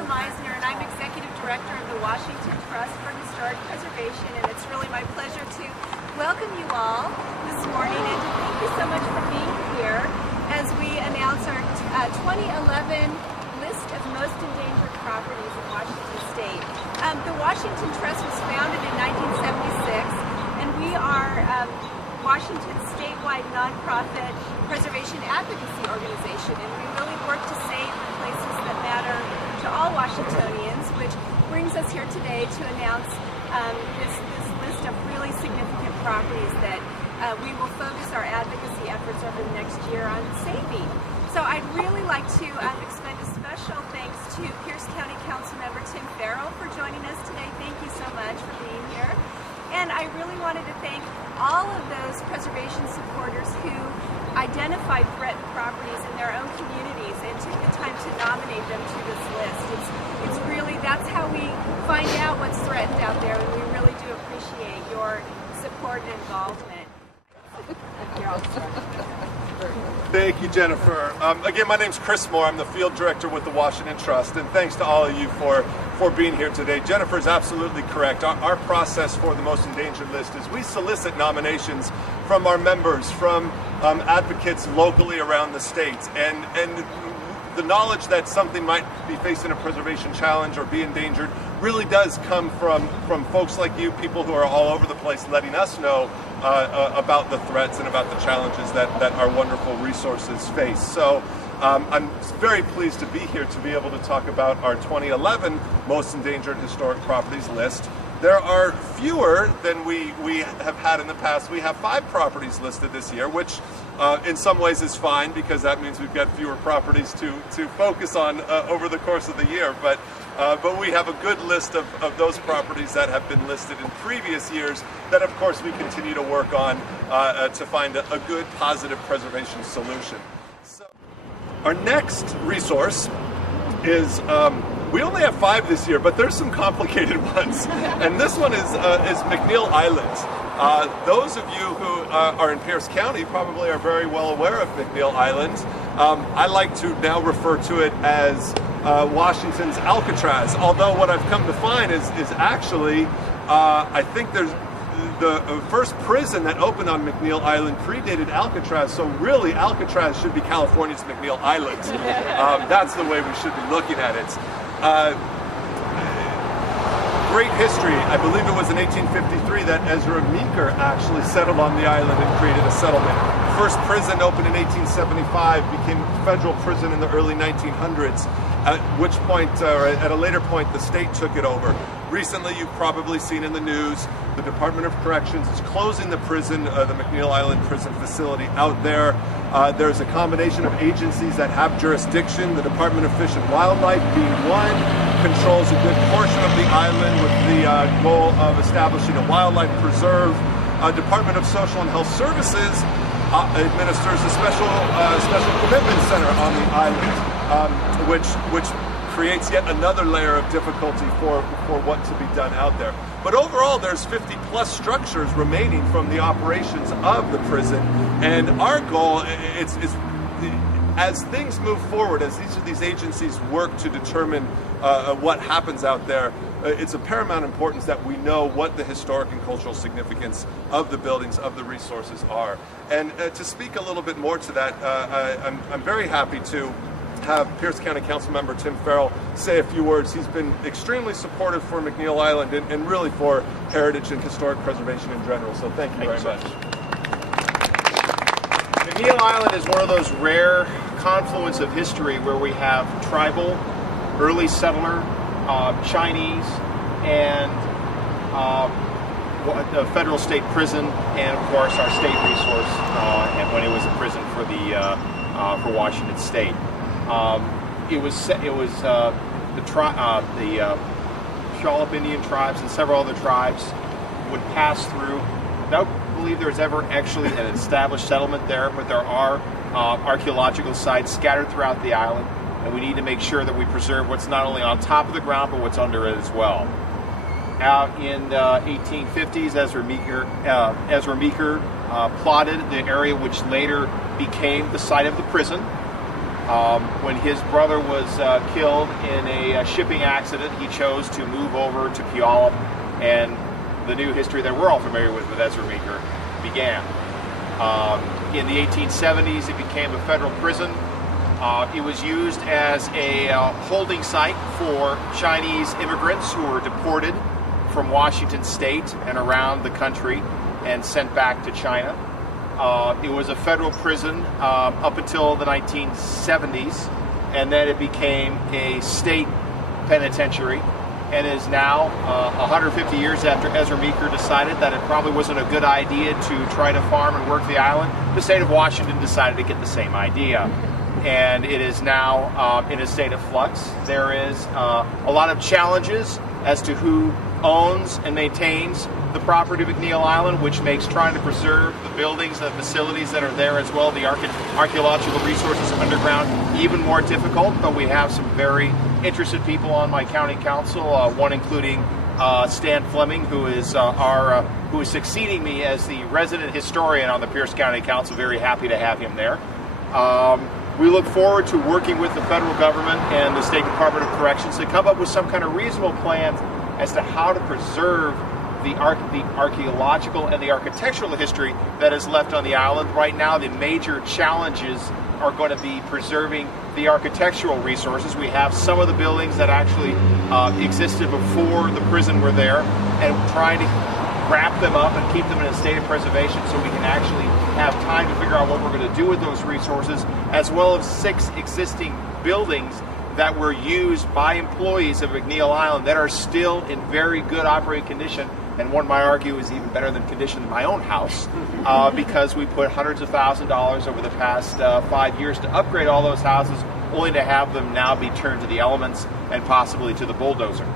Meisner, and I'm Executive Director of the Washington Trust for Historic Preservation, and it's really my pleasure to welcome you all this morning, and to thank you so much for being here as we announce our 2011 list of most endangered properties in Washington State. The Washington Trust was founded in 1976, and we are Washington's statewide nonprofit preservation advocacy organization, and we really work to save the places that matter to all Washingtonians, which brings us here today to announce this list of really significant properties that we will focus our advocacy efforts over the next year on saving. So I'd really like to extend a special thanks to Pierce County Councilmember Tim Farrell for joining us today. Thank you so much for being here. And I really wanted to thank all of those preservation supporters who identified threatened properties in their own communities and took the time to nominate them to this list. It's really, that's how we find out what's threatened out there, and we really do appreciate your support and involvement. Thank you, Jennifer. Again, my name's Chris Moore. I'm the Field Director with the Washington Trust, and thanks to all of you for being here today. Jennifer is absolutely correct. Our process for the most endangered list is we solicit nominations from our members, from advocates locally around the state, and the knowledge that something might be facing a preservation challenge or be endangered really does come from folks like you, people who are all over the place letting us know about the threats and about the challenges that our wonderful resources face. So I'm very pleased to be here to be able to talk about our 2011 Most Endangered Historic Properties list. There are fewer than we have had in the past. We have 5 properties listed this year, which in some ways is fine because that means we've got fewer properties to focus on over the course of the year. But we have a good list of those properties that have been listed in previous years that, of course, we continue to work on to find a good, positive preservation solution. So, our next resource is, we only have 5 this year, but there's some complicated ones. And this one is McNeil Island. Those of you who are in Pierce County probably are very well aware of McNeil Island. I like to now refer to it as Washington's Alcatraz, although what I've come to find is actually, I think there's the first prison that opened on McNeil Island predated Alcatraz, so really Alcatraz should be California's McNeil Island. That's the way we should be looking at it. Great history. I believe it was in 1853 that Ezra Meeker actually settled on the island and created a settlement. First prison opened in 1875, became federal prison in the early 1900s, at which point, or at a later point, the state took it over. Recently, you've probably seen in the news, the Department of Corrections is closing the prison, the McNeil Island prison facility out there. There's a combination of agencies that have jurisdiction. The Department of Fish and Wildlife, being one, controls a good portion of the island with the goal of establishing a wildlife preserve. Department of Social and Health Services administers a special commitment center on the island, which creates yet another layer of difficulty for what to be done out there. But overall, there's 50 plus structures remaining from the operations of the prison, and our goal is as things move forward, as each of these agencies work to determine what happens out there, it's of paramount importance that we know what the historic and cultural significance of the buildings, of the resources are. And to speak a little bit more to that, I'm very happy to have Pierce County Councilmember Tim Farrell say a few words. He's been extremely supportive for McNeil Island and really for heritage and historic preservation in general. So thank you very much. McNeil Island is one of those rare confluence of history where we have tribal, early settler, Chinese, and a federal state prison, and of course our state resource, and when it was a prison for Washington State. The Puyallup Indian tribes and several other tribes would pass through. I don't believe there's ever actually an established settlement there, but there are archaeological sites scattered throughout the island, and we need to make sure that we preserve what's not only on top of the ground, but what's under it as well. Out in the 1850s, Ezra Meeker plotted the area which later became the site of the prison. When his brother was killed in a shipping accident, he chose to move over to Puyallup, and the new history that we're all familiar with Ezra Meeker began. In the 1870s, it became a federal prison. It was used as a holding site for Chinese immigrants who were deported from Washington State and around the country and sent back to China. It was a federal prison up until the 1970s, and then it became a state penitentiary, and is now 150 years after Ezra Meeker decided that it probably wasn't a good idea to try to farm and work the island. The state of Washington decided to get the same idea, and it is now in a state of flux. There is a lot of challenges as to who owns and maintains the property of McNeil Island, which makes trying to preserve the buildings and the facilities that are there, as well the archaeological resources underground, even more difficult. But we have some very interested people on my county council, one including Stan Fleming, who is succeeding me as the resident historian on the Pierce County Council. Very happy to have him there. We look forward to working with the federal government and the State Department of Corrections to come up with some kind of reasonable plans as to how to preserve the archaeological and the architectural history that is left on the island. Right now, the major challenges are going to be preserving the architectural resources. We have some of the buildings that actually existed before the prison were there, and trying to wrap them up and keep them in a state of preservation so we can actually have time to figure out what we're going to do with those resources, as well as 6 existing buildings that were used by employees of McNeil Island that are still in very good operating condition, and one might argue is even better than condition than my own house, because we put hundreds of thousands of dollars over the past 5 years to upgrade all those houses, only to have them now be turned to the elements and possibly to the bulldozer.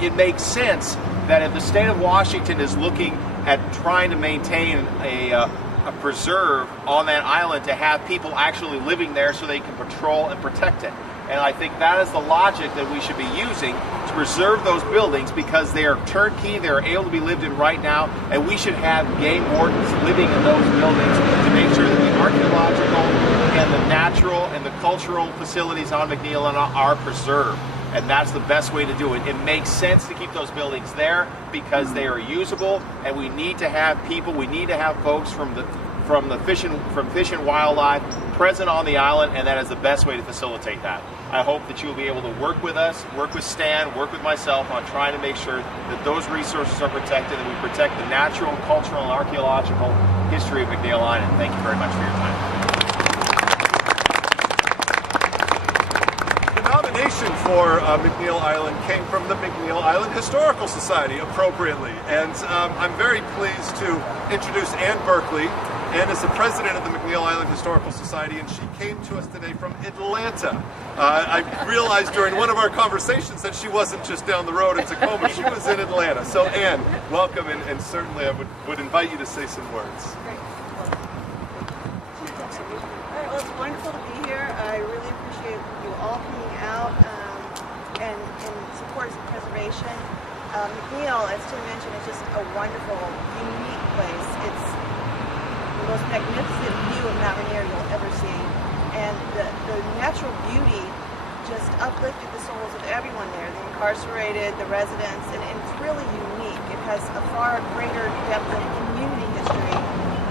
It makes sense that if the state of Washington is looking at trying to maintain a preserve on that island, to have people actually living there so they can patrol and protect it. And I think that is the logic that we should be using to preserve those buildings, because they are turnkey, they are able to be lived in right now, and we should have game wardens living in those buildings to make sure that the archaeological and the natural and the cultural facilities on McNeil Island are preserved. And that's the best way to do it. It makes sense to keep those buildings there because they are usable, and we need to have people, we need to have folks from Fish and Wildlife present on the island, and that is the best way to facilitate that. I hope that you will be able to work with us, work with Stan, work with myself on trying to make sure that those resources are protected and we protect the natural, cultural, and archaeological history of McNeil Island. Thank you very much for your time. The nomination for McNeil Island came from the McNeil Island Historical Society, appropriately. And I'm very pleased to introduce Ann Berkeley. Ann is the president of the McNeil Island Historical Society, and she came to us today from Atlanta. I realized during one of our conversations that she wasn't just down the road in Tacoma, she was in Atlanta. So Ann, welcome, and certainly I would invite you to say some words. Great. All right, well, it's wonderful to be here. I really appreciate you all coming out and in support of preservation. McNeil, as Tim mentioned, is just a wonderful, unique place. It's the most magnificent view of Mount Rainier you'll ever see, and the natural beauty just uplifted the souls of everyone there, the incarcerated, the residents, and it's really unique. It has a far greater depth of community history,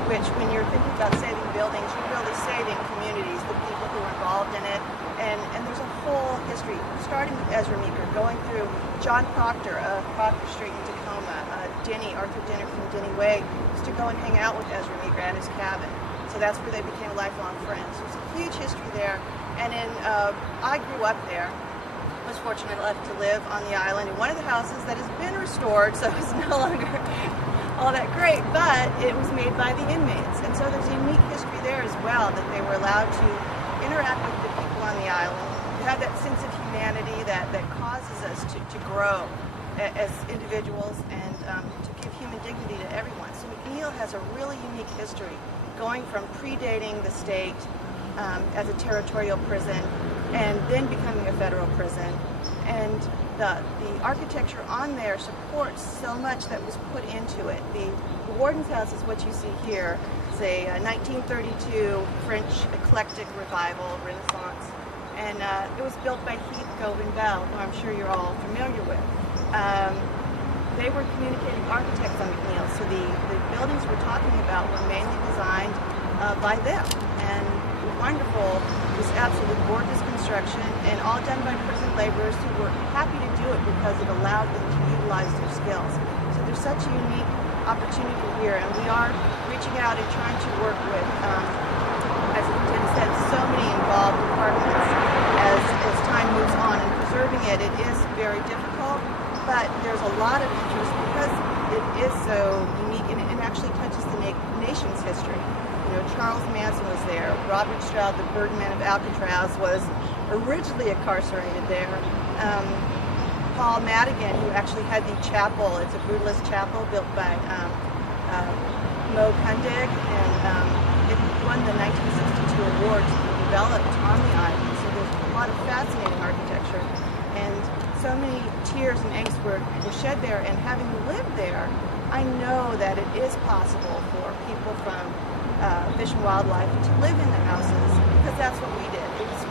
which when you're thinking about saving buildings, you're really saving communities, the people who are involved in it, and there's a whole history, starting with Ezra Meeker, going through John Proctor of Proctor Street in Tacoma, Arthur Denny from Denny Way, used to go and hang out with Ezra Meeker at his cabin. So that's where they became lifelong friends. There's a huge history there. And I grew up there. I was fortunate enough to live on the island in one of the houses that has been restored, so it's no longer all that great, but it was made by the inmates. And so there's a unique history there as well, that they were allowed to interact with the people on the island, to have that sense of humanity that causes us to grow as individuals and to give human dignity to everyone. So McNeil has a really unique history, going from predating the state as a territorial prison and then becoming a federal prison, and the architecture on there supports so much that was put into it. The Warden's House is what you see here. It's a 1932 French eclectic revival, Renaissance, and it was built by Heath Govan Bell, who I'm sure you're all familiar with. They were communicating architects on McNeil, so the buildings we're talking about were mainly designed by them, and wonderful, just absolutely gorgeous construction, and all done by prison laborers who were happy to do it because it allowed them to utilize their skills. So there's such a unique opportunity here, and we are reaching out and trying to work with, as Tim said, so many involved departments as time moves on, and preserving it is very difficult, but there's a lot of interest because it is so unique, and it actually touches the nation's history. You know, Charles Manson was there. Robert Stroud, the Birdman of Alcatraz, was originally incarcerated there. Paul Madigan, who actually had the chapel, it's a brutalist chapel built by Mo Kundig, and it won the 1962 award to be developed on the island. So there's a lot of fascinating architecture, and so many tears and angst were shed there. And having lived there, I know that it is possible for people from Fish and Wildlife to live in the houses, because that's what we did. It was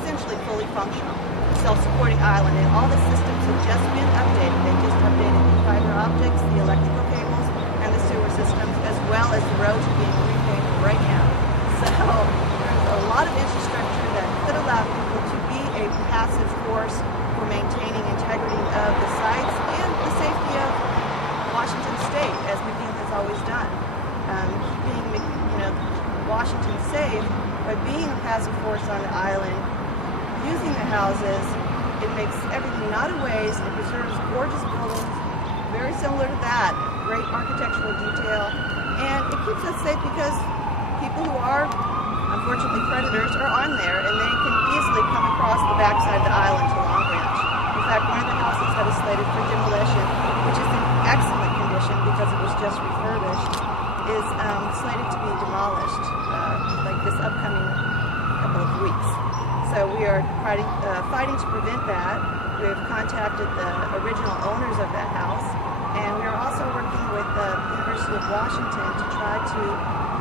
essentially fully functional, self-supporting island, and all the systems have just been updated. They just updated the fiber optics, the electrical cables, and the sewer systems, as well as the roads are being repaved right now. So there's a lot of infrastructure that could allow people to be a passive force for maintaining integrity of the sites and the safety of Washington State, as McNeil has always done. Keeping Washington safe by being a passive force on the island, using the houses. It makes everything not a waste. It preserves gorgeous buildings, very similar to that, great architectural detail, and it keeps us safe because people who are unfortunately predators are on there, and they can easily come across the backside of the island to Long Branch. In fact, one of the houses that is slated for demolition, which is in excellent condition because it was just refurbished, is slated to be demolished like this upcoming couple of weeks. So we are fighting to prevent that. We've contacted the original owners of that house, and we are also working with the University of Washington to try to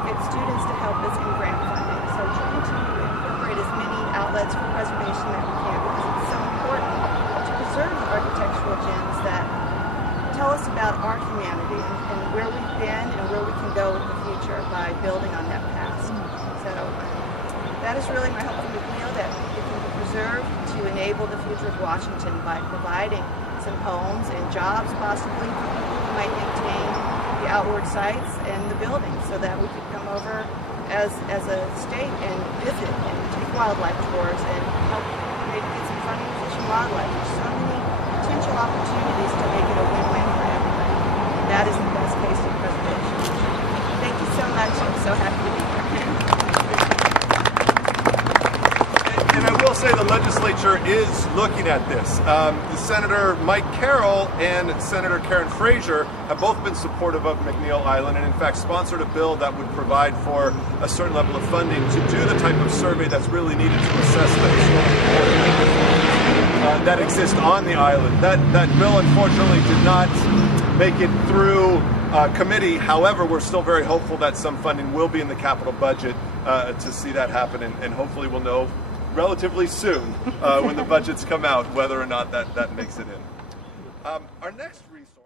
get students to help us in grant funding. So trying to incorporate as many outlets for preservation that we can, because it's so important to preserve the architectural gems that tell us about our humanity and where we've been and where we can go in the future by building on that past. So that is really my hope for McNeil, that it can be preserved to enable the future of Washington by providing some homes and jobs possibly for people who might maintain the outward sites and the buildings, so that we could come over as a state and visit and take wildlife tours and help maybe get some funding for fish and wildlife. There's so many potential opportunities to make it a win-win for everybody. And that is the best case of preservation. Thank you so much. I'm so happy to be here. And I will say the legislature is looking at this. Senator Mike Carroll and Senator Karen Frazier have both been supportive of McNeil Island, and in fact sponsored a bill that would provide for a certain level of funding to do the type of survey that's really needed to assess the historical that exist on the island. That bill unfortunately did not make it through committee. However, we're still very hopeful that some funding will be in the capital budget to see that happen, and hopefully we'll know relatively soon when the budgets come out whether or not that makes it in. Our next resource